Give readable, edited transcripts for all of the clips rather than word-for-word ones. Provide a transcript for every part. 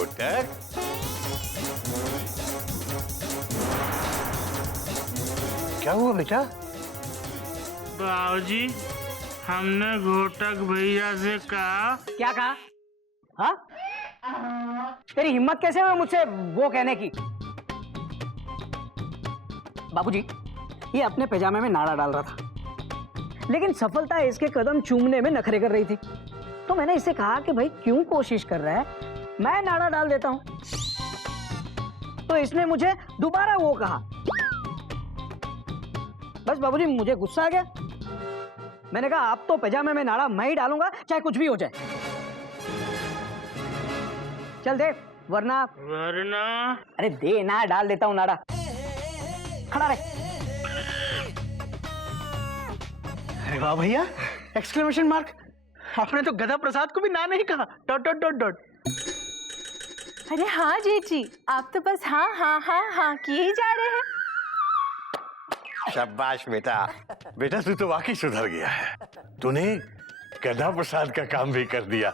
घोटक। क्या हुआ बेटा? बाबूजी, हमने घोटक भैया से कहा। क्या कहा? हाँ, तेरी हिम्मत कैसे हुई मुझसे वो कहने की? बाबूजी, ये अपने पैजामे में नाड़ा डाल रहा था, लेकिन सफलता इसके कदम चूमने में नखरे कर रही थी। तो मैंने इससे कहा कि भाई क्यों कोशिश कर रहा है, मैं नाड़ा डाल देता हूं। तो इसने मुझे दोबारा वो कहा। बस बाबूजी, मुझे गुस्सा आ गया। मैंने कहा आप तो पैजामे में नाड़ा मैं ही डालूंगा, चाहे कुछ भी हो जाए। चल दे, वरना अरे दे ना, डाल देता हूं नाड़ा। खड़ा रहे। अरे वाह भैया, एक्सक्लेमेशन मार्क। आपने तो गधा प्रसाद को भी ना नहीं कहा। Dot dot dot dot. अरे हाँ जेठ जी, आप तो बस हाँ हाँ हाँ हाँ किए ही जा रहे हैं। शाबाश बेटा, बेटा तू तो वाकई सुधर गया है। तूने गधा प्रसाद का काम भी कर दिया।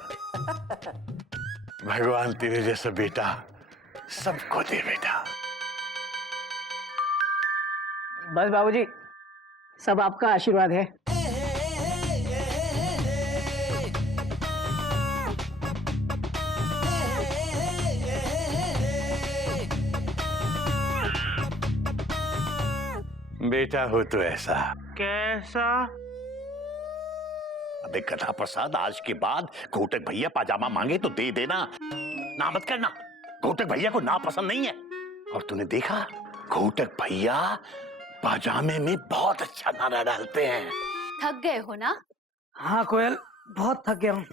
भगवान तेरे जैसा बेटा सबको दे बेटा। बस बाबूजी, सब आपका आशीर्वाद है। बेटा हो तो ऐसा। कैसा? अबे गधा प्रसाद, आज के बाद घोटक भैया पाजामा मांगे तो दे देना, ना मत करना। घोटक भैया को ना पसंद नहीं है। और तूने देखा, घोटक भैया पाजामे में बहुत अच्छा नाड़ा डालते हैं। थक गए हो ना? हाँ कोयल, बहुत थक गया हूँ।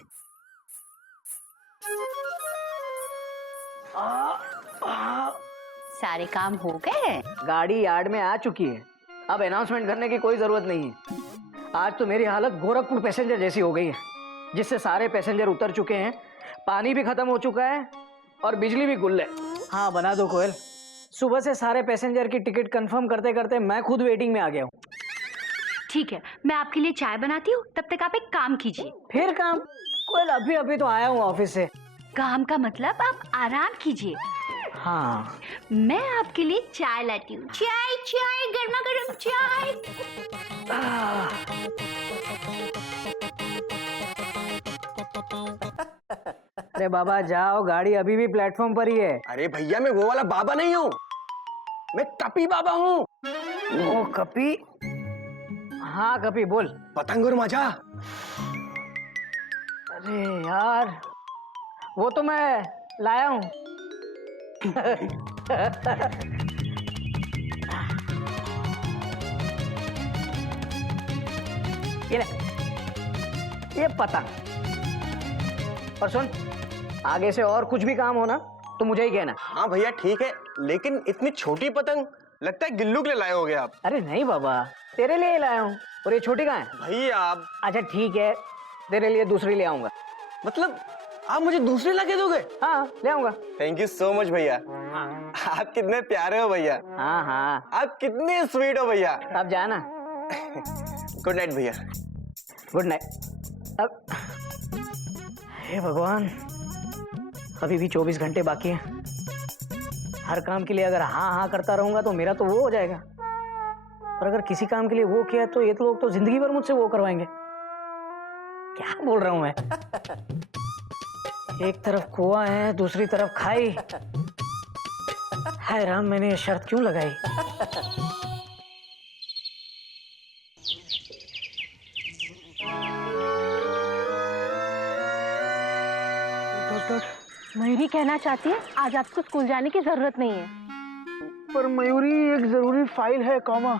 सारे काम हो गए? गाड़ी यार्ड में आ चुकी है, अब अनाउंसमेंट करने की कोई जरूरत नहीं है। आज तो मेरी हालत गोरखपुर पैसेंजर जैसी हो गई है, जिससे सारे पैसेंजर उतर चुके हैं, पानी भी खत्म हो चुका है और बिजली भी गुल है। हाँ बना दो कोयल। सुबह से सारे पैसेंजर की टिकट कंफर्म करते करते मैं खुद वेटिंग में आ गया हूँ। ठीक है, मैं आपके लिए चाय बनाती हूँ, तब तक आप एक काम कीजिए। फिर काम? कोयल अभी अभी तो आया हूँ ऑफिस से। काम का मतलब आप आराम कीजिए। हाँ, मैं आपके लिए चाय लाती हूँ। चाय चाय, गर्मा गर्म चाय। अरे बाबा जाओ, गाड़ी अभी भी प्लेटफॉर्म पर ही है। अरे भैया, मैं वो वाला बाबा नहीं हूँ, मैं कपी बाबा हूँ। ओ कपी? हाँ कपी, बोल। पतंग और मजा। अरे यार, वो तो मैं लाया हूँ। ये ले, ये पतंग। और सुन, आगे से और कुछ भी काम हो ना तो मुझे ही कहना। हाँ भैया ठीक है, लेकिन इतनी छोटी पतंग, लगता है गिल्लू के लिए लाए होगे आप। अरे नहीं बाबा, तेरे लिए ही लाया हूँ। और ये छोटी कहाँ है? भैया आप। अच्छा ठीक है, तेरे लिए दूसरी ले आऊंगा। मतलब आप मुझे दूसरी लाके दोगे? हाँ ले आऊंगा। थैंक यू सो मच भैया। आप कितने प्यारे हो भैया। हाँ हाँ, आप कितने स्वीट हो भैया। अब जाना। गुड नाइट भैया। Good night. अब हे भगवान, अभी भी 24 घंटे बाकी हैं। हर काम के लिए अगर हाँ हाँ करता रहूंगा तो मेरा तो वो हो जाएगा, और अगर किसी काम के लिए वो किया तो ये लोग तो जिंदगी भर मुझसे वो करवाएंगे। क्या बोल रहा हूं मैं? एक तरफ कुआं है, दूसरी तरफ खाई। हाय राम, मैंने ये शर्त क्यों लगाई? मयूरी कहना चाहती है आज आपको स्कूल जाने की जरूरत नहीं है। पर मयूरी, एक जरूरी फाइल है कॉमा,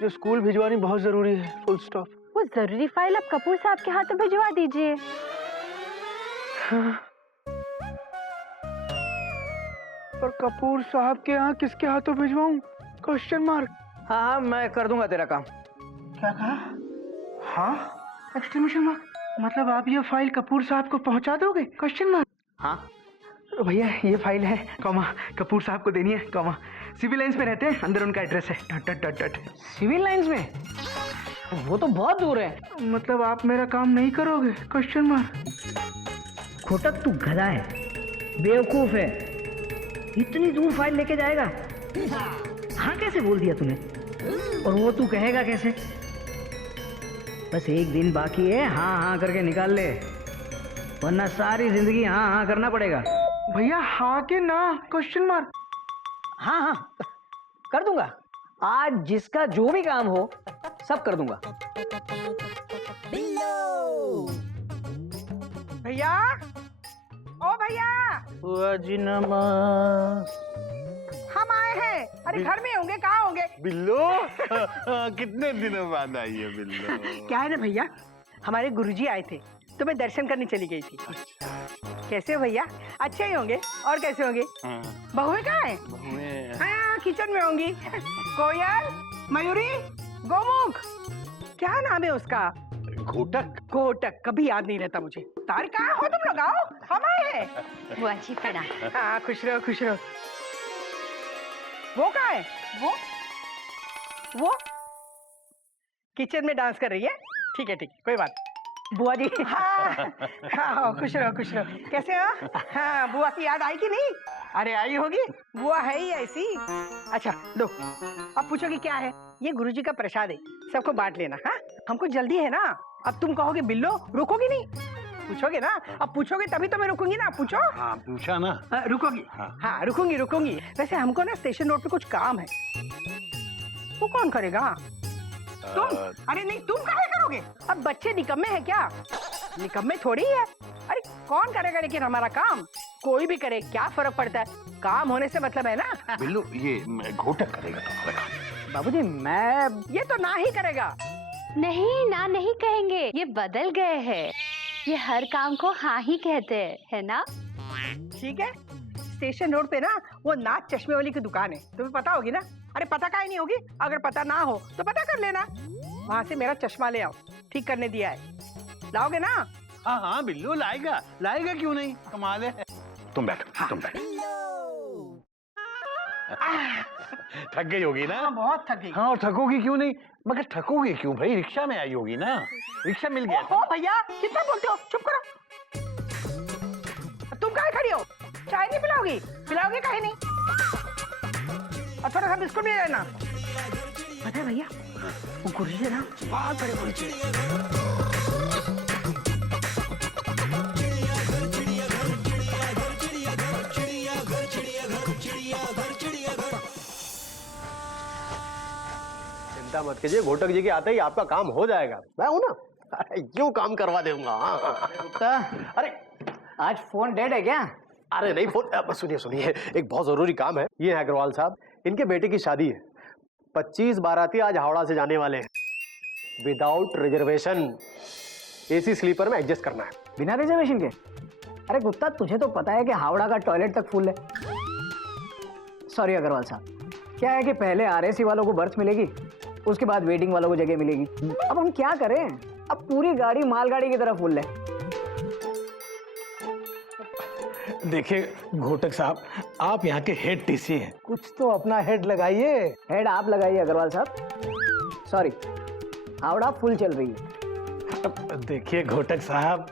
जो स्कूल भिजवानी बहुत जरूरी है। Full stop. वो जरूरी फाइल आप कपूर साहब के हाथों भिजवा दीजिए। पर कपूर साहब के यहाँ किसके हाथों भिजवाऊं? Question mark. हाँ हाँ, मैं कर दूंगा तेरा काम। क्या कहा? हाँ? Exclamation mark. मतलब आप ये फाइल कपूर साहब को पहुंचा दोगे? Question mark. हाँ तो भैया ये फाइल है कॉमा, कपूर साहब को देनी है कॉमा, सिविल लाइंस पे रहते हैं, अंदर उनका एड्रेस है। डट डट डट डट। सिविल लाइंस में? वो तो बहुत दूर है। मतलब आप मेरा काम नहीं करोगे? Question mark. घोटक तू गधा है, बेवकूफ है, इतनी दूर फाइल लेके जाएगा? हाँ कैसे बोल दिया तूने? और वो तू कहेगा कैसे? बस एक दिन बाकी है, हाँ हाँ करके निकाल ले, वरना सारी जिंदगी हाँ हाँ करना पड़ेगा। भैया हाँ के ना क्वेश्चन मार्क। हाँ हाँ कर दूंगा, आज जिसका जो भी काम हो सब कर दूंगा। भैया, ओ भैया, बुआ जी नमस्ते। हम आए हैं। अरे घर में होंगे, कहाँ होंगे? बिल्लो कितने दिनों बाद आई है बिल्लो? क्या है ना भैया, हमारे गुरुजी आए थे तो मैं दर्शन करने चली गई थी। कैसे हो भैया? अच्छे ही होंगे, और कैसे होंगे? बहुएं कहाँ है? हाँ किचन में होंगी। कोयल, मयूरी, गोमुख, क्या नाम है उसका? घोटक। कोटक, कभी याद नहीं रहता मुझे। तार कहाँ हो तुम लोग? आओ, हम आए हैं। बुआ जी प्रणाम। हाँ खुश रहो खुश रहो। वो कहाँ है? वो किचन में डांस कर रही है। ठीक है कोई बात। बुआ जी हाँ हाँ खुश रहो खुश रहो। कैसे हो? हाँ बुआ की याद आई कि नहीं? अरे आई होगी, बुआ है ही ऐसी। अच्छा लो, अब पूछोगे क्या है? ये गुरुजी का प्रसाद है, सबको बांट लेना। हाँ हमको जल्दी है ना। अब तुम कहोगे बिल्लो रुकोगी नहीं? पूछोगे ना, अब पूछोगे तभी तो मैं रुकूंगी ना। पूछो। हाँ पूछा ना। रुकोगी? हाँ रुकूंगी। वैसे हमको ना स्टेशन रोड पे कुछ काम है। वो कौन करेगा? तुम? अरे नहीं, तुम काहे करोगे? अब बच्चे निकम्मे हैं क्या? निकम्मे थोड़ी है। अरे कौन करेगा लेकिन हमारा काम? कोई भी करे, क्या फर्क पड़ता है? काम होने से मतलब है ना। बिल्लो ये घोटक करेगा तुम्हारा काम। बाबूजी मैं ये तो ना ही करेगा। नहीं ना नहीं कहेंगे, ये बदल गए हैं। ये हर काम को हाँ ही कहते हैं, है ना? ठीक है, स्टेशन रोड पे ना वो नाच चश्मे वाली की दुकान है, तुम्हें पता होगी ना? अरे पता काहे नहीं होगी? अगर पता ना हो तो पता कर लेना। वहाँ से मेरा चश्मा ले आओ, ठीक करने दिया है। लाओगे ना? हाँ बिल्लो लाएगा क्यों नहीं, कमाल है। तुम बैठो तुम बैठो। थक गई होगी ना? हाँ बहुत थक गई। हाँ और थकोगी क्यों नहीं? मगर थकोगी क्यों भाई? रिक्शा में आई होगी ना, रिक्शा मिल गया। ओ भैया कितना बोलते हो, चुप करो। तुम काहे खड़ी हो? चाय नहीं पिलाओगी? पिलाओगे काहे नहीं? और थोड़ा सा बिस्कुट भी लेना। पता है भैया, वो गुरुजी है ना, बहुत बड़े गुरुजी। चिंता मत कीजिए, घोटक जी के आते ही आपका काम हो जाएगा। मैं हूं ना, यूं काम करवा दूंगा। अरे आज फोन डेड है क्या? अरे नहीं फोन, सुनिए एक बहुत जरूरी काम है। ये है अग्रवाल साहब, इनके बेटे की शादी है। 25 बाराती आज हावड़ा से जाने वाले हैं, विदाउट रिजर्वेशन। एसी स्लीपर में एडजस्ट करना है। बिना रिजर्वेशन के? अरे गुप्ता तुझे तो पता है कि हावड़ा का टॉयलेट तक फुल है। सॉरी अग्रवाल साहब, क्या है कि पहले आरएसी वालों को बर्थ मिलेगी, उसके बाद वेटिंग वालों को जगह मिलेगी। अब हम क्या करें? अब पूरी गाड़ी मालगाड़ी की तरह फुल है। देखिए घोटक साहब, आप यहाँ के हेड टीसी हैं, कुछ तो अपना हेड लगाइए। हेड आप लगाइए अग्रवाल साहब। सॉरी, हावड़ा फुल चल रही है। अब देखिए घोटक साहब,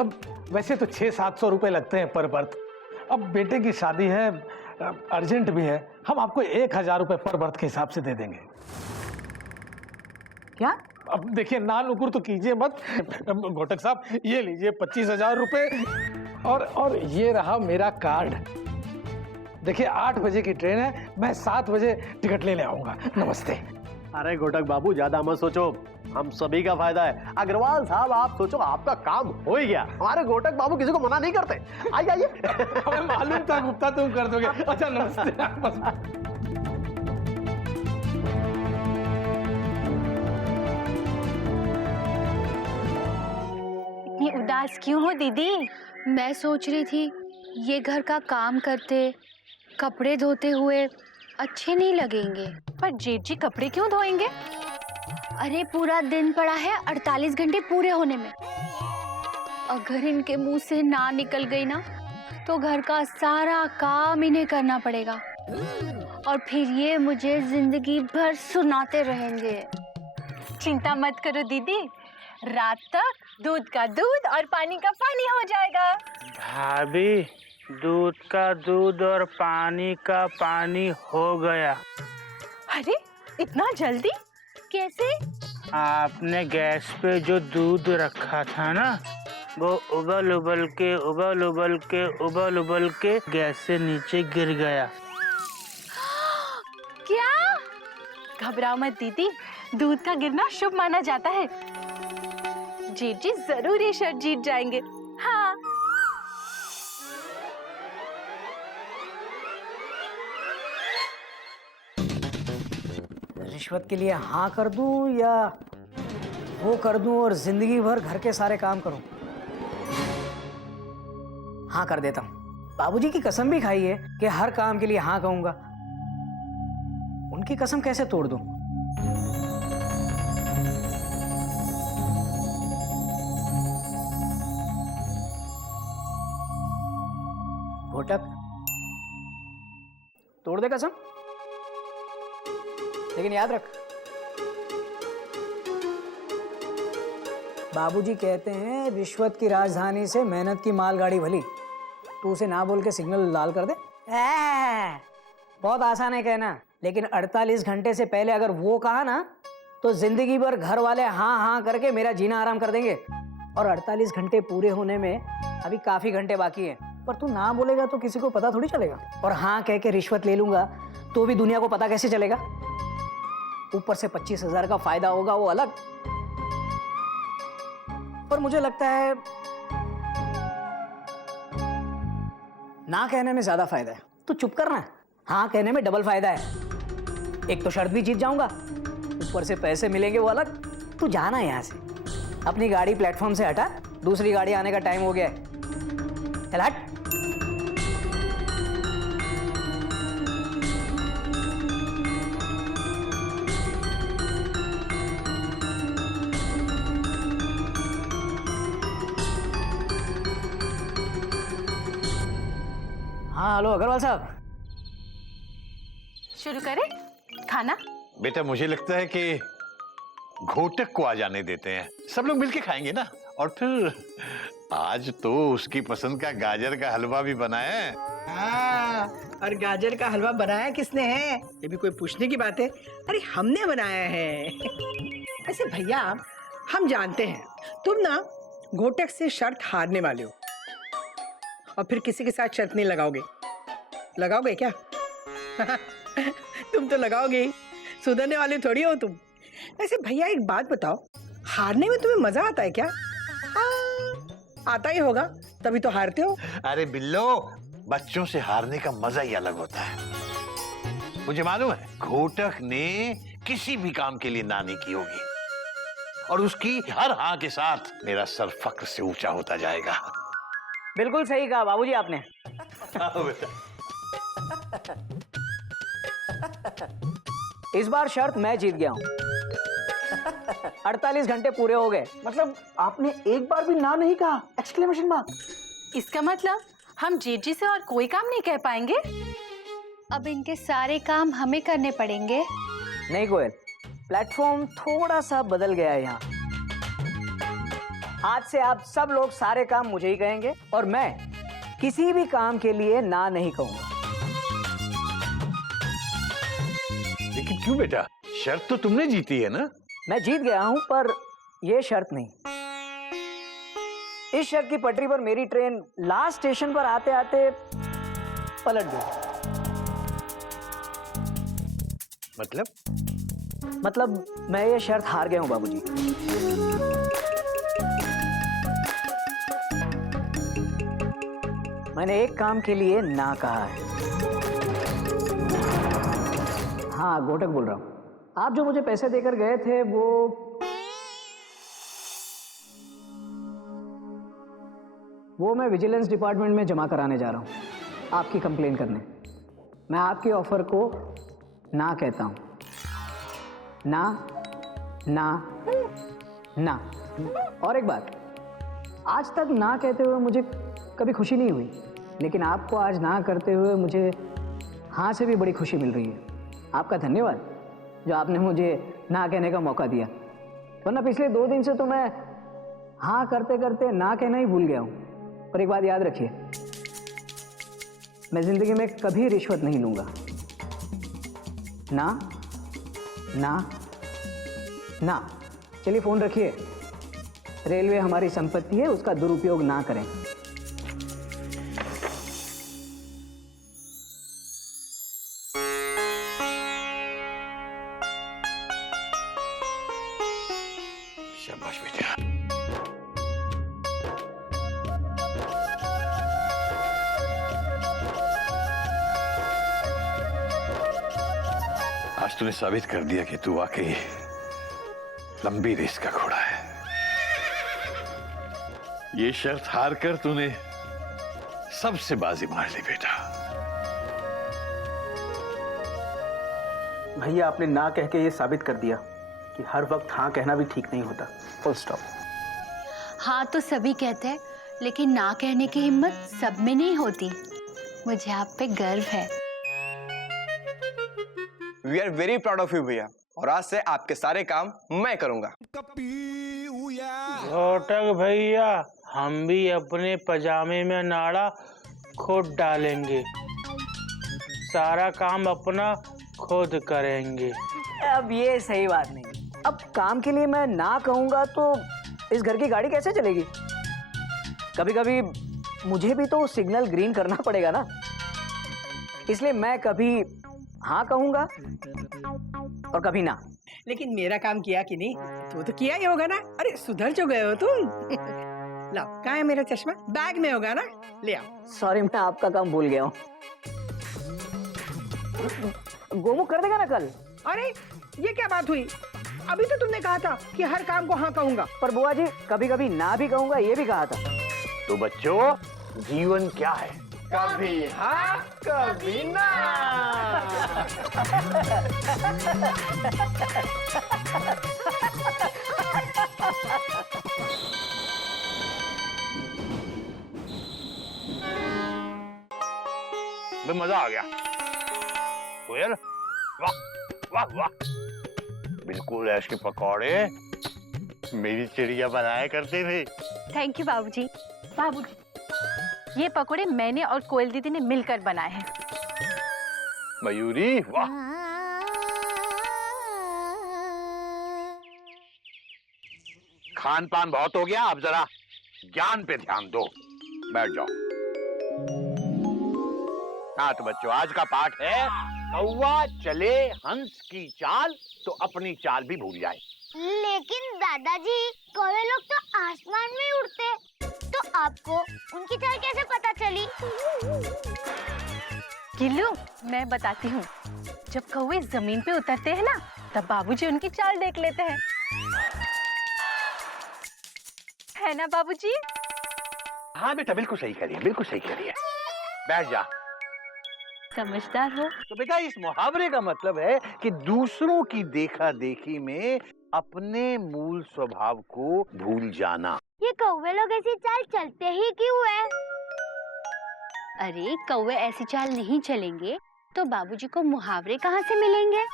अब वैसे तो 600-700 रुपए लगते हैं पर बर्थ। अब बेटे की शादी है, अर्जेंट भी है, हम आपको 1000 रुपए पर बर्थ के हिसाब से दे देंगे। क्या? अब देखिए ना नुकुर तो कीजिए मत। घोटक साहब ये लीजिए 25,000 रुपए, और ये रहा मेरा कार्ड। देखिए 8 बजे की ट्रेन है, मैं 7 बजे टिकट ले आऊंगा। नमस्ते। अरे घोटक बाबू ज्यादा मत सोचो, हम सभी का फायदा है। अग्रवाल साहब आप सोचो, आपका काम हो ही गया। हमारे घोटक बाबू किसी को मना नहीं करते। आइए हमें मालूम था गुप्ता तुम कर दोगे। अच्छा नमस्ते। बस इतनी उदास क्यों हो दीदी? मैं सोच रही थी ये घर का काम करते, कपड़े धोते हुए अच्छे नहीं लगेंगे। पर जेठ जी कपड़े क्यों धोएंगे? अरे पूरा दिन पड़ा है, 48 घंटे पूरे होने में। अगर इनके मुंह से ना निकल गई ना तो घर का सारा काम इन्हें करना पड़ेगा, और फिर ये मुझे जिंदगी भर सुनाते रहेंगे। चिंता मत करो दीदी, रात तक दूध का दूध और पानी का पानी हो जाएगा। भाभी दूध का दूध और पानी का पानी हो गया। अरे इतना जल्दी कैसे? आपने गैस पे जो दूध रखा था ना, वो उबल उबल के गैस से नीचे गिर गया। क्या? घबराओ मत दीदी, दूध का गिरना शुभ माना जाता है। जीत जी जरूर ये शर्त जीत जाएंगे। हाँ। रिश्वत के लिए हाँ कर दूं या वो कर दूं और जिंदगी भर घर के सारे काम करूं? हाँ कर देता हूं। बाबूजी की कसम भी खाई है कि हर काम के लिए हाँ कहूंगा। उनकी कसम कैसे तोड़ दूं? घोटक, तोड़ दे कसम, लेकिन याद रख, बाबूजी कहते हैं रिश्वत की राजधानी से मेहनत की मालगाड़ी भली। तू उसे ना बोल के सिग्नल लाल कर दे। बहुत आसान है कहना, लेकिन 48 घंटे से पहले अगर वो कहा ना तो जिंदगी भर घर वाले हाँ हाँ करके मेरा जीना आराम कर देंगे। और 48 घंटे पूरे होने में अभी काफी घंटे बाकी हैं। पर तू ना बोलेगा तो किसी को पता थोड़ी चलेगा। और हाँ कह के रिश्वत ले लूंगा तो भी दुनिया को पता कैसे चलेगा? ऊपर से 25,000 का फायदा होगा, वो अलग। पर मुझे लगता है ना कहने में ज्यादा फायदा है। तू चुप करना, हाँ कहने में डबल फायदा है। एक तो शर्त भी जीत जाऊंगा, ऊपर से पैसे मिलेंगे, वो अलग। तू जाना यहां से, अपनी गाड़ी प्लेटफॉर्म से हटा, दूसरी गाड़ी आने का टाइम हो गया है। चल हट। हाँ हेलो अग्रवाल साहब। शुरू करें खाना? बेटा मुझे लगता है कि घोटक को आ जाने देते हैं, सब लोग मिलके खाएंगे ना। और फिर आज तो उसकी पसंद का गाजर का हलवा भी बनाया है। हाँ, और गाजर का हलवा बनाया किसने है ये भी कोई पूछने की बात है? अरे हमने बनाया है। ऐसे भैया हम जानते हैं तुम ना घोटक से शर्त हारने वाले हो और फिर किसी के साथ शर्त नहीं लगाओगे। लगाओगे क्या? तुम तो लगाओगे ही, सुधरने वाले थोड़ी हो तुम। ऐसे भैया एक बात बताओ, हारने में तुम्हें मजा आता है क्या? आता ही होगा, तभी तो हारते हो। अरे बिल्लो, बच्चों से हारने का मजा ही अलग होता है। मुझे मालूम है घोटक ने किसी भी काम के लिए ना नहीं की होगी, और उसकी हर हाँ के साथ मेरा सर फक्र से ऊंचा होता जाएगा। बिल्कुल सही कहा बाबूजी आपने। इस बार शर्त मैं जीत गया हूं। 48 घंटे पूरे हो गए। मतलब आपने एक बार भी ना नहीं कहा? Exclamation mark. इसका मतलब हम जीत जी से और कोई काम नहीं कह पाएंगे? अब इनके सारे काम हमें करने पड़ेंगे। नहीं कोयल, प्लेटफॉर्म थोड़ा सा बदल गया है यहाँ। आज से आप सब लोग सारे काम मुझे ही कहेंगे और मैं किसी भी काम के लिए ना नहीं कहूंगा। लेकिन क्यों बेटा, शर्त तो तुमने जीती है ना? मैं जीत गया हूं, पर यह शर्त नहीं। इस शर्त की पटरी पर मेरी ट्रेन लास्ट स्टेशन पर आते आते पलट गई। मतलब मैं ये शर्त हार गया हूं बाबूजी। मैंने एक काम के लिए ना कहा है। हाँ घोटक बोल रहा हूं। आप जो मुझे पैसे देकर गए थे वो मैं विजिलेंस डिपार्टमेंट में जमा कराने जा रहा हूं, आपकी कंप्लेन करने। मैं आपके ऑफर को ना कहता हूं। ना ना ना। और एक बात, आज तक ना कहते हुए मुझे कभी खुशी नहीं हुई, लेकिन आपको आज ना करते हुए मुझे हाँ से भी बड़ी खुशी मिल रही है। आपका धन्यवाद जो आपने मुझे ना कहने का मौका दिया, वरना पिछले 2 दिन से तो मैं हाँ करते करते ना कहना ही भूल गया हूँ। पर एक बात याद रखिए, मैं जिंदगी में कभी रिश्वत नहीं लूंगा। ना ना ना। चलिए फोन रखिए। रेलवे हमारी संपत्ति है, उसका दुरुपयोग ना करें। शाबाश बेटा। आज तूने साबित कर दिया कि तू वाकई लंबी रेस का घोड़ा है। ये शर्त हार कर तूने सबसे बाजी मार ली बेटा। भैया आपने ना कह के ये साबित कर दिया कि हर वक्त हाँ कहना भी ठीक नहीं होता। Full stop. हाँ तो सभी कहते हैं, लेकिन ना कहने की हिम्मत सब में नहीं होती। मुझे आप पे गर्व है। We are very proud of you भैया, और आज से आपके सारे काम मैं करूंगा। घोटक भैया, हम भी अपने पजामे में नाड़ा खुद डालेंगे, सारा काम अपना खुद करेंगे। अब ये सही बात नहीं। अब काम के लिए मैं ना कहूंगा तो इस घर की गाड़ी कैसे चलेगी? कभी कभी मुझे भी तो सिग्नल ग्रीन करना पड़ेगा ना। इसलिए मैं कभी हाँ कहूंगा और कभी ना। लेकिन मेरा काम किया कि नहीं? तो किया ही होगा ना। अरे सुधर जो गए हो तुम। लाओ, कहाँ है मेरा चश्मा? बैग में होगा ना, ले आओ। सॉरी, मैं आपका काम भूल गया हूँ। गोमुख कर देगा ना कल? अरे ये क्या बात हुई? अभी तो तुमने कहा था कि हर काम को हाँ कहूंगा। पर बुआ जी, कभी कभी ना भी कहूंगा, ये भी कहा था। तो बच्चों, जीवन क्या है? कभी हाँ कभी ना। मजा आ गया। कोयल, वाह वाह वाह, बिल्कुल ऐश के पकौड़े मेरी चिड़िया बनाया करते थे। थैंक यू बाबूजी। बाबूजी, ये पकोड़े मैंने और कोयल दीदी ने मिलकर बनाए हैं। मयूरी, वाह। खान पान बहुत हो गया, अब जरा ज्ञान पे ध्यान दो। बैठ जाओ। हाँ तो बच्चों, आज का पाठ है कौवा चले हंस की चाल तो अपनी चाल भी भूल जाए। लेकिन दादाजी, कौवे लोग तो आसमान में उड़ते, तो आपको उनकी चाल कैसे पता चली? गिल्लू, मैं बताती हूँ। जब कौवे जमीन पे उतरते हैं ना, तब बाबूजी उनकी चाल देख लेते हैं, है ना बाबूजी? हाँ बेटा, बिल्कुल सही करिए, बिल्कुल सही करिए। बैठ जा। समझदार हो। तो बेटा, इस मुहावरे का मतलब है कि दूसरों की देखा देखी में अपने मूल स्वभाव को भूल जाना। ये कौवे लोग ऐसी चाल चलते ही क्यों है? अरे कौवे ऐसी चाल नहीं चलेंगे तो बाबूजी को मुहावरे कहाँ से मिलेंगे,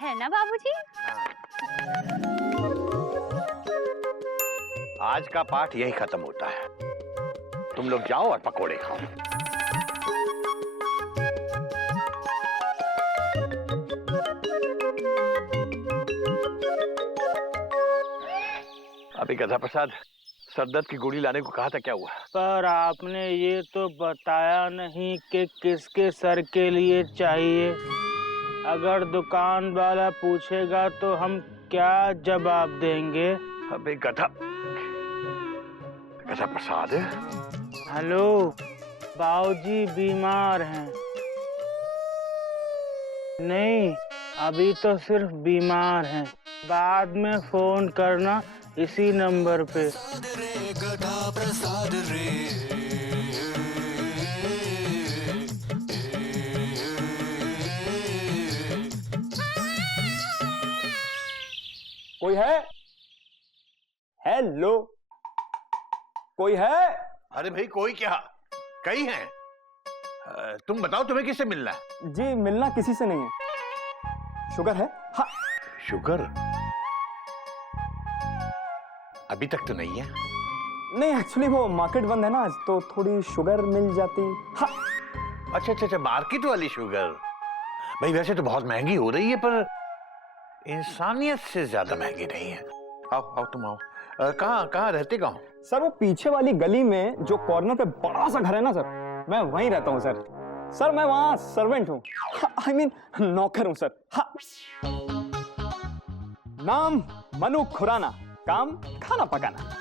है ना बाबूजी? आज का पाठ यही खत्म होता है। तुम लोग जाओ और पकोड़े खाओ। अभी गधा प्रसाद, सरदर्द की गोली लाने को कहा था, क्या हुआ? पर आपने ये तो बताया नहीं कि किसके सर के लिए चाहिए। अगर दुकान वाला पूछेगा तो हम क्या जवाब देंगे? अबे गधा प्रसाद। हेलो, बाबूजी बीमार हैं। नहीं, अभी तो सिर्फ बीमार हैं। बाद में फोन करना इसी नंबर पे। कोई है? हेलो, कोई है? अरे भाई, कोई क्या, कई हैं। तुम बताओ, तुम्हें किससे मिलना है? जी मिलना किसी से नहीं है। शुगर है? हाँ। शुगर? अभी तक तो नहीं है। नहीं, एक्चुअली वो मार्केट बंद है ना आज, तो थोड़ी शुगर मिल जाती। हाँ। अच्छा अच्छा अच्छा, मार्केट वाली शुगर। भाई वैसे तो बहुत महंगी हो रही है, पर इंसानियत से ज्यादा महंगी नहीं है। आओ आओ तुम आओ। कहाँ कहाँ रहते कहाँ? सर वो पीछे वाली गली में जो कॉर्नर पे बड़ा सा घर है ना सर, मैं वहीं रहता हूँ सर। सर मैं वहाँ सर्वेंट हूँ, आई मीन नौकर हूँ सर। हाँ। नाम मनु खुराना, काम खाना पकाना।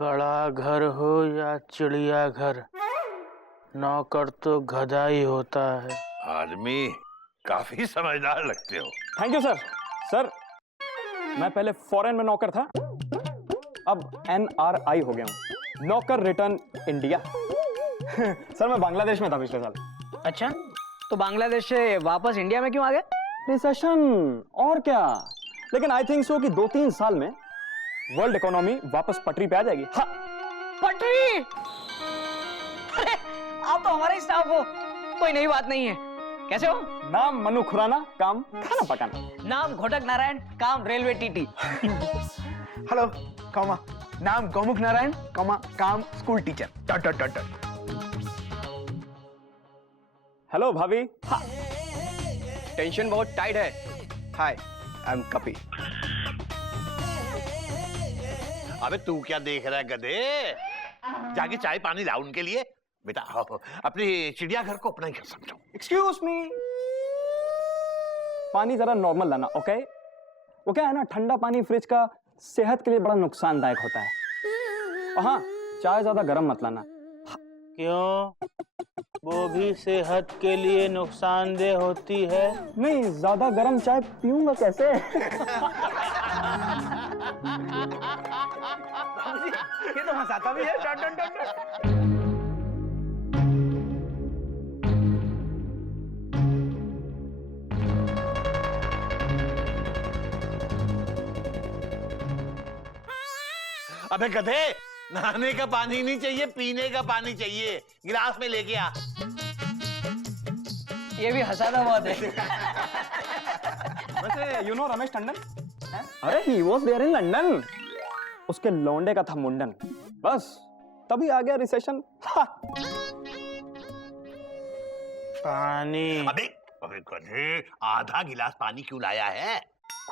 बड़ा घर हो या चिड़िया घर, नौकर तो गधा ही होता है। आदमी काफी समझदार लगते हो। Thank you sir. सर मैं पहले फॉरेन में नौकर था, अब NRI हो गया हूँ, नौकर रिटर्न इंडिया। सर मैं बांग्लादेश में था पिछले साल। अच्छा, तो बांग्लादेश से वापस इंडिया में क्यों आ गए? रिसेशन और क्या, लेकिन आई थिंक सो कि 2-3 साल में वर्ल्ड इकोनॉमी वापस पटरी पे आ जाएगी। हाँ। पटरी? अरे आप तो हमारे स्टाफ हो, कोई नई बात नहीं है। कैसे हो? नाम मनु खुराना, काम खाना पकाना। नाम घोटक नारायण, काम रेलवे टीटी। हेलो कौमा, नाम गौमुख नारायण, कौमा काम school teacher. Dot dot dot dot. Hello भाभी। हाँ। टेंशन बहुत टाइट है। हाय आई एम कपी। अबे तू क्या देख रहा है गधे? जाके चाय पानी लाओ उनके लिए। बेटा अपने चिड़ियाघर को अपना ही घर समझो। एक्सक्यूज मी, पानी जरा नॉर्मल लाना, ओके? वो क्या है ना, ठंडा पानी फ्रिज का सेहत के लिए बड़ा नुकसानदायक होता है। और हाँ, चाय ज्यादा गर्म मत लाना। क्यों? वो भी सेहत के लिए नुकसानदेह होती है। नहीं, ज्यादा गर्म चाय पीऊंगा कैसे? ये तो हंसाता भी है। Dot dot dot dot. अबे गधे, नहाने का पानी नहीं चाहिए, पीने का पानी चाहिए। गिलास में लेके आ। ये भी हंसाता बहुत है। वैसे यू नो रमेश टंडन? अरे he was there in London. उसके लौंडे का था मुंडन, बस तभी आ गया रिसेशन। पानी। अबे अबे गधे, आधा गिलास पानी क्यों लाया है?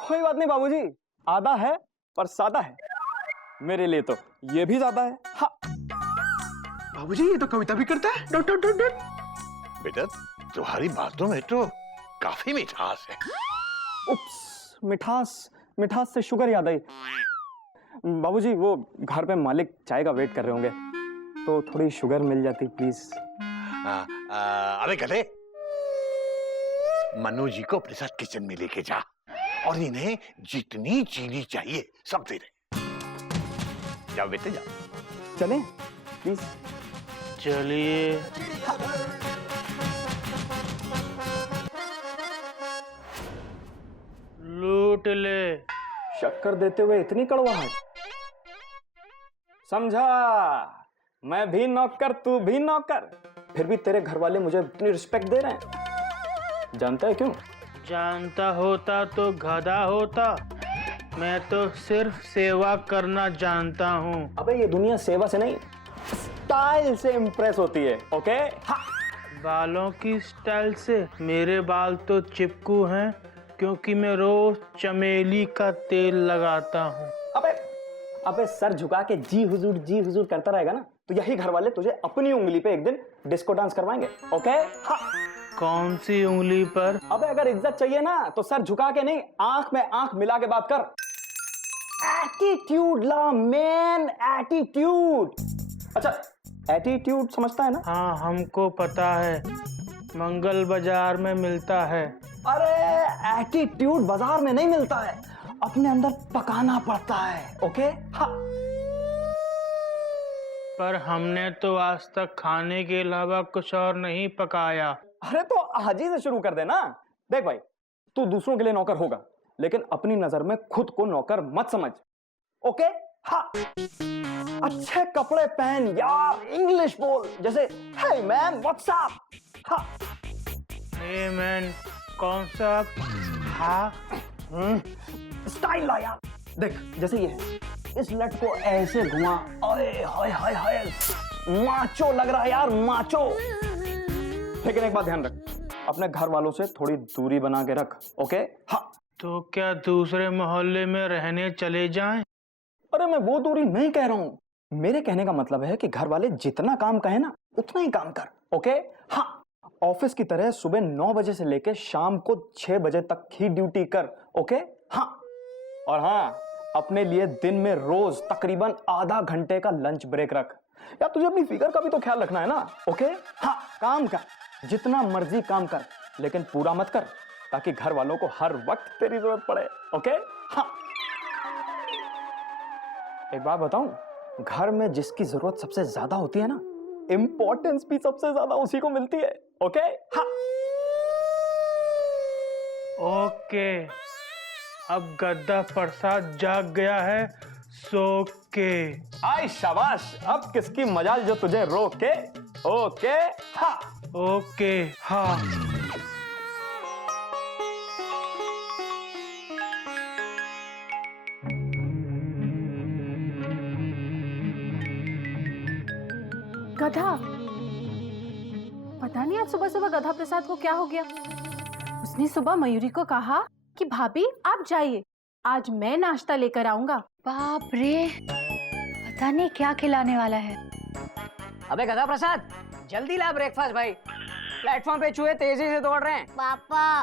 कोई बात नहीं बाबूजी, आधा है पर सादा है। मेरे लिए तो ये भी ज्यादा है। हाँ। बाबूजी ये तो कविता भी करता है। Dot dot dot dot. बेटा तुम्हारी बातों में तो काफी मिठास है। उप्स, मिठास मिठास से शुगर याद आई। बाबूजी वो घर पे मालिक चाय का वेट कर रहे होंगे, तो थोड़ी शुगर मिल जाती प्लीज। अबे गधे, मनु जी को अपने साथ किचन में लेके जा और इन्हें जितनी चीनी चाहिए सब दे दे। जाओ बेटे जाओ। चलें प्लीज? चलिए। लूट ले। शक्कर देते हुए इतनी कड़वाहट? समझा, मैं भी नौकर तू भी नौकर, फिर भी तेरे घर वाले मुझे इतनी रिस्पेक्ट दे रहे हैं। जानता है क्यों? जानता होता तो गधा होता। मैं तो सिर्फ सेवा करना जानता हूँ। अबे ये दुनिया सेवा से नहीं, स्टाइल से इम्प्रेस होती है, ओके? हाँ। बालों की स्टाइल से? मेरे बाल तो चिपकू हैं, क्योंकि मैं रोज चमेली का तेल लगाता हूँ। अबे सर झुका के जी हुजूर करता रहेगा ना, तो यही घर वाले तुझे अपनी उंगली पे एक दिन डिस्को डांस करवाएंगे, ओके? हाँ। कौन सी उंगली पर? अबे अगर इज्जत चाहिए ना तो सर झुका के नहीं, आंख में आंख मिला के बात कर। एटीट्यूड ला मैन, एटीट्यूड। अच्छा, एटीट्यूड समझता है ना? हाँ हमको पता है, मंगल बाजार में मिलता है। अरे एटीट्यूड बाजार में नहीं मिलता है, अपने अंदर पकाना पड़ता है, ओके? हाँ। पर हमने तो आज तक खाने के अलावा कुछ और नहीं पकाया। अरे तो आज ही से शुरू कर देना। देख भाई, तू दूसरों के लिए नौकर होगा, लेकिन अपनी नजर में खुद को नौकर मत समझ, ओके? हाँ। अच्छे कपड़े पहन यार, इंग्लिश बोल, जैसे हे मैन व्हाट्स अप। हाँ। हे मैन कौन सा? हाँ। स्टाइल ला यार। देख जैसे ये है, इस लट को ऐसे घुमा, ओए हाय हाय हाय, माचो लग रहा है यार, माचो। लेकिन एक बात ध्यान रख, अपने घर वालों से थोड़ी दूरी बना के रख, ओके? हाँ। तो क्या दूसरे मोहल्ले में रहने चले जाएं? अरे मैं वो दूरी नहीं कह रहा हूँ, मेरे कहने का मतलब है कि घर वाले जितना काम कहे ना उतना ही काम कर, ओके? हाँ। ऑफिस की तरह सुबह 9 बजे से लेके शाम को 6 बजे तक ही ड्यूटी कर, ओके? हाँ। और हाँ, अपने लिए दिन में रोज तकरीबन आधा घंटे का लंच ब्रेक रख। यार तुझे अपनी फिगर का भी तो ख्याल रखना है ना, ओके? हाँ, काम कर, जितना मर्जी काम कर, लेकिन पूरा मत कर, ताकि घर वालों को हर वक्त तेरी जरूरत पड़े, ओके? हाँ। एक बात बताऊं, घर में जिसकी जरूरत सबसे ज्यादा होती है ना, इंपॉर्टेंस भी सबसे ज्यादा उसी को मिलती है, ओके? हाँ। ओके, अब गद्दा प्रसाद जाग गया है, सो के। आई शाबाश, अब किसकी मजाल जो तुझे रोके, ओके? हाँ। ओके, हाँ। गधा, पता नहीं आज सुबह सुबह गधा प्रसाद को क्या हो गया। उसने सुबह मयूरी को कहा कि भाभी आप जाइए, आज मैं नाश्ता लेकर आऊंगा। बाप रे, पता नहीं क्या खिलाने वाला है। अबे गधा प्रसाद, जल्दी ला ब्रेकफास्ट भाई, प्लेटफॉर्म पे चूहे तेजी से दौड़ रहे हैं। पापा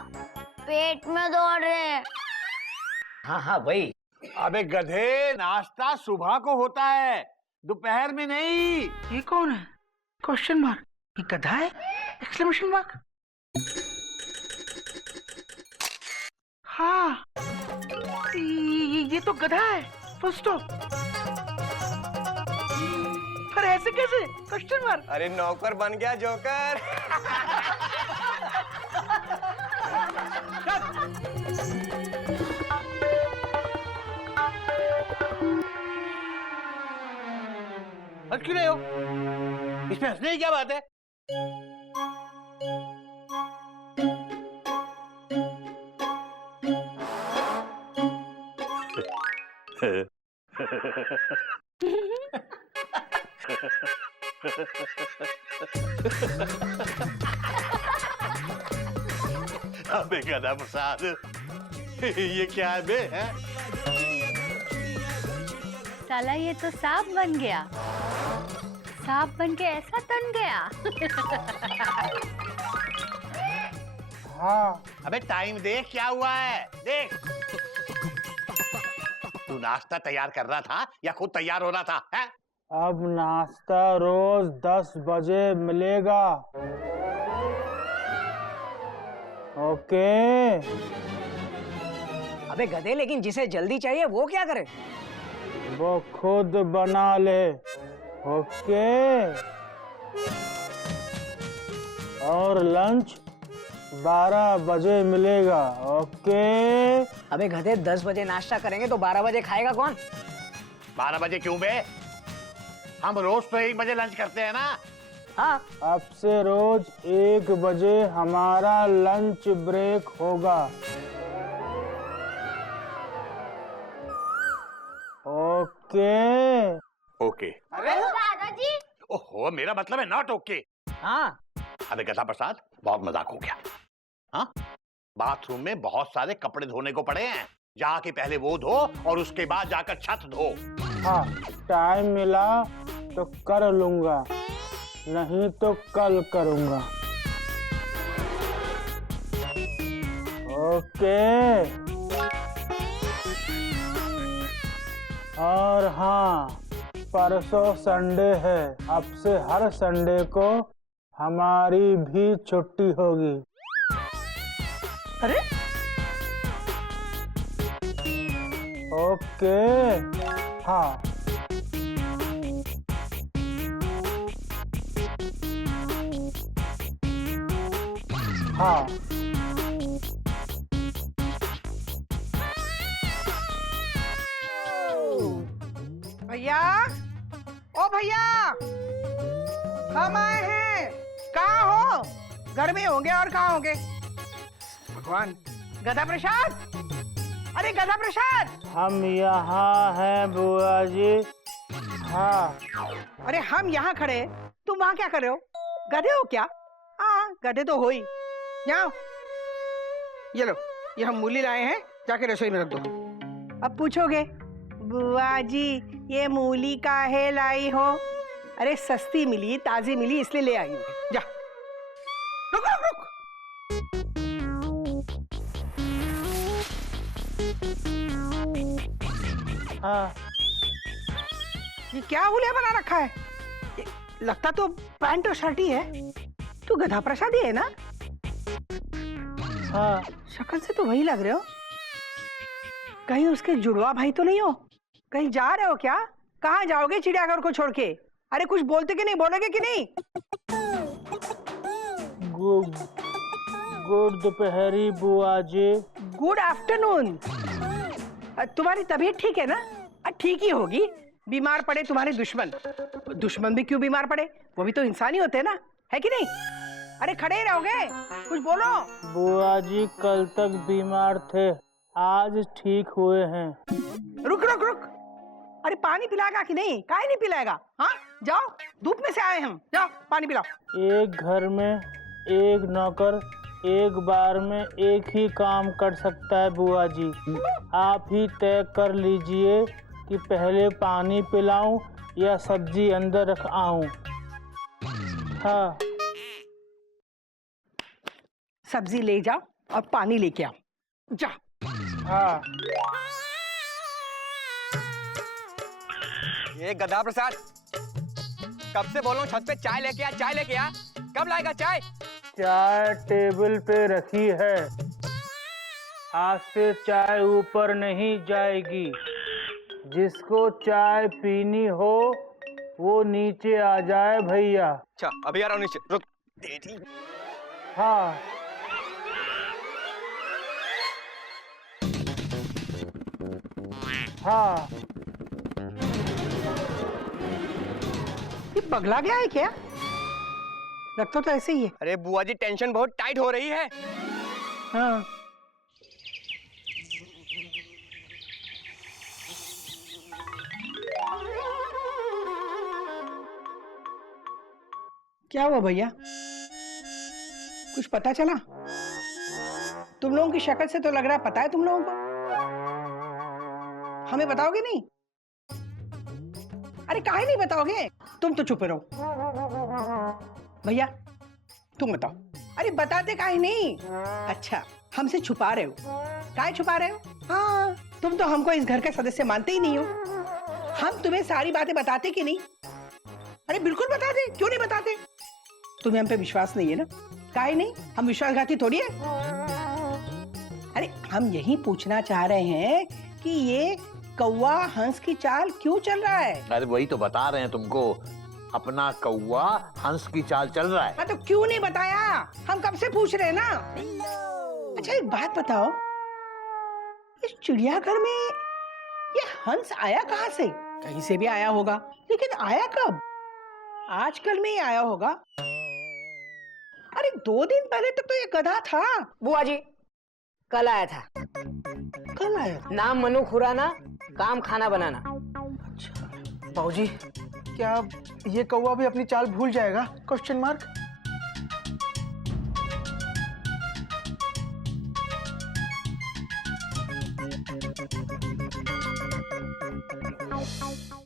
पेट में दौड़ रहे हैं। हाँ हाँ भाई। अबे गधे, नाश्ता सुबह को होता है, दोपहर में नहीं। ये कौन है? Question mark. ये गधा है? Exclamation mark. हाँ, ये तो गधा है, फुल स्टॉप। पर ऐसे कैसे? Question mark. अरे नौकर बन गया जोकर। हंस क्यों रहे हो? इसमें हंसने की क्या बात है? अबे गधा प्रसाद, ये क्या है बे? साला ये तो सांप बन गया, सांप बन के ऐसा तन गया। हाँ। अबे टाइम देख क्या हुआ है, देख। तू नाश्ता तैयार कर रहा था या खुद तैयार हो रहा था, है? अब नाश्ता रोज 10 बजे मिलेगा, ओके? अबे गधे, लेकिन जिसे जल्दी चाहिए वो क्या करे? वो खुद बना ले, ओके? और लंच 12 बजे मिलेगा, ओके? अबे गधे, 10 बजे नाश्ता करेंगे तो 12 बजे खाएगा कौन? 12 बजे क्यों बे? हम रोज तो 1 बजे लंच करते हैं ना। हाँ, अब से रोज 1 बजे हमारा लंच ब्रेक होगा, ओके? ओके। अरे दादाजी, ओहो, मेरा मतलब है नॉट ओके। हाँ। अबे गधा प्रसाद, बहुत मजाक हो गया। हाँ, बाथरूम में बहुत सारे कपड़े धोने को पड़े हैं, जाके पहले वो धो और उसके बाद जाकर छत धो। हाँ, टाइम मिला तो कर लूंगा, नहीं तो कल करूंगा, ओके? और हाँ, परसों संडे है, अब से हर संडे को हमारी भी छुट्टी होगी। अरे ओके? हाँ। हाँ। भैया, ओ भैया, हम आए हैं। कहाँ हो? घर में होंगे और कहाँ होंगे? भगवान, गधा प्रसाद, अरे गधा प्रसाद, हम यहाँ हैं बुआ जी। हाँ। अरे हम यहाँ खड़े हैं, तुम वहाँ क्या कर रहे हो? गधे हो क्या? हाँ गधे तो हो ही। यहाँ ये लो, ये हम मूली लाए हैं, जाके रसोई में रख दो। अब पूछोगे बुआ जी ये मूली काहे लाई हो? अरे सस्ती मिली, ताजी मिली, इसलिए ले आई हूँ। जा। रुक रुक रुक। हाँ। ये क्या हुलिया बना रखा है? ये लगता तो पैंट और शर्ट ही है। तू गधा प्रसाद ही है ना? हाँ। शक्ल से तो वही लग रहे हो। कहीं उसके जुड़वा भाई तो नहीं हो? कहीं जा रहे हो क्या? कहाँ जाओगे चिड़ियाघर को छोड़ के? अरे कुछ बोलते कि नहीं, बोलोगे कि नहीं? गुड दोपहरी बुआ जी। Good afternoon. तुम्हारी तबीयत ठीक है ना? ठीक ही होगी। बीमार पड़े तुम्हारे दुश्मन। दुश्मन भी क्यों बीमार पड़े? वो भी तो इंसान ही होते हैं ना, है कि नहीं? अरे खड़े ही रहोगे, कुछ बोलो। बुआ जी कल तक बीमार थे, आज ठीक हुए हैं। रुक रुक रुक। अरे पानी पिलाएगा कि नहीं? काहे नहीं पिलाएगा? हाँ जाओ, धूप में से आए हम, जाओ पानी पिलाओ। एक घर में एक नौकर एक बार में एक ही काम कर सकता है बुआ जी। आप ही तय कर लीजिए कि पहले पानी पिलाऊं या सब्जी अंदर रख आऊं। हाँ। सब्जी ले जाओ और पानी लेके आओ, जा। हाँ। ये गधा प्रसाद, कब से बोल रहा हूँ छत पे चाय लेके आ, चाय लेके आ। कब लाएगा चाय? चाय टेबल पे रखी है, आज से चाय ऊपर नहीं जाएगी। जिसको चाय पीनी हो वो नीचे आ जाए भैया। अच्छा अभी आ रहा हूँ नीचे, रुक। हाँ। हाँ। ये पगला गया है क्या? लगता तो ऐसे ही है। अरे बुआ जी टेंशन बहुत टाइट हो रही है। हाँ। क्या हुआ भैया? कुछ पता चला? तुम लोगों की शक्ल से तो लग रहा है पता है तुम लोगों को। हमें बताओगे नहीं? अरे काहे नहीं बताओगे? तुम तो चुप रहो। भैया तुम बताओ। अरे बताते काहे नहीं? अच्छा हमसे छुपा रहे हो। काहे छुपा रहे हो? हाँ तुम तो हमको इस घर के सदस्य मानते ही नहीं हो। हम तुम्हें सारी बातें बताते कि नहीं? अरे बिल्कुल बताते, क्यों नहीं बताते? तुम्हें हम पे विश्वास नहीं है ना? काहे नहीं? हम विश्वासघाती थोड़ी है। अरे हम यही पूछना चाह रहे हैं कि ये कौवा हंस की चाल क्यों चल रहा है? अरे वही तो बता रहे हैं तुमको, अपना कौवा हंस की चाल चल रहा है। हाँ तो क्यों नहीं बताया? हम कब से पूछ रहे हैं ना। अच्छा एक बात बताओ, इस चिड़ियाघर में ये हंस आया कहाँ से? कहीं से भी आया होगा, लेकिन आया कब? आजकल में ही आया होगा। अरे 2 दिन पहले तक तो ये गधा था। बुआ जी कल आया था। कल आया? नाम मनु खुराना, काम खाना बनाना। बाबूजी क्या ये कौवा भी अपनी चाल भूल जाएगा? Question mark.